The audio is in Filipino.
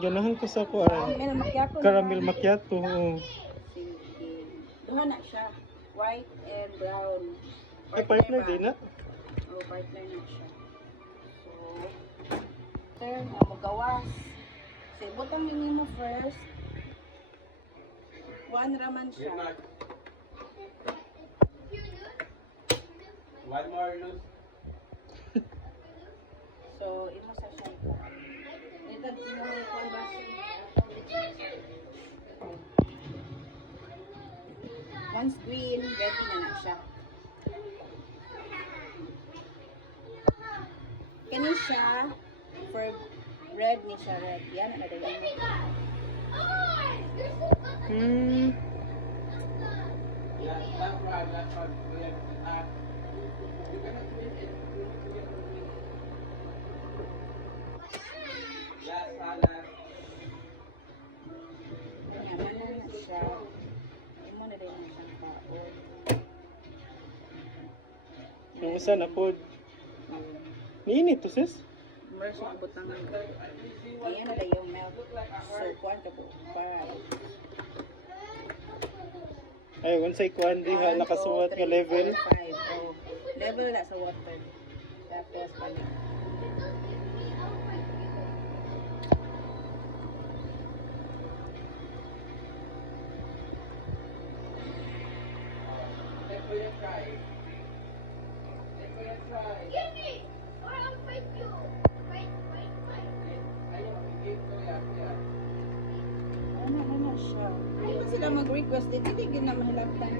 ganahan ko sa kuan. Caramel macchiato. Caramel macchiato. Oo. Sige. Duha na siya. White and brown. Ay, partner ba? din na. Oo, partner na siya. So, sir, magawas. So, butang hingin mo first. 1 raman siya. One more loose. So, imo sa siya. Ito, yung ikuan baso. Once green, ready na siya. Kani siya, for red ni siya, red. Yan, ano din. Hmm. Last one. You cannot win it. Last. Yan, ano na siya. Imo na din ang isang baon. Yung isa na po. Niinit to sis. Mura siya butangan. Ayan na lang yung milk. So, kuhan ka po. Para. Ay, once ay kuan di ha, nakasuwat nga level. 5. Oh, level na sa water. Tapos, balik. Give me! Or I'll fight you! Fight! Ano na siya. Hindi ba sila mag-request dito? Hindi naman hilagtan.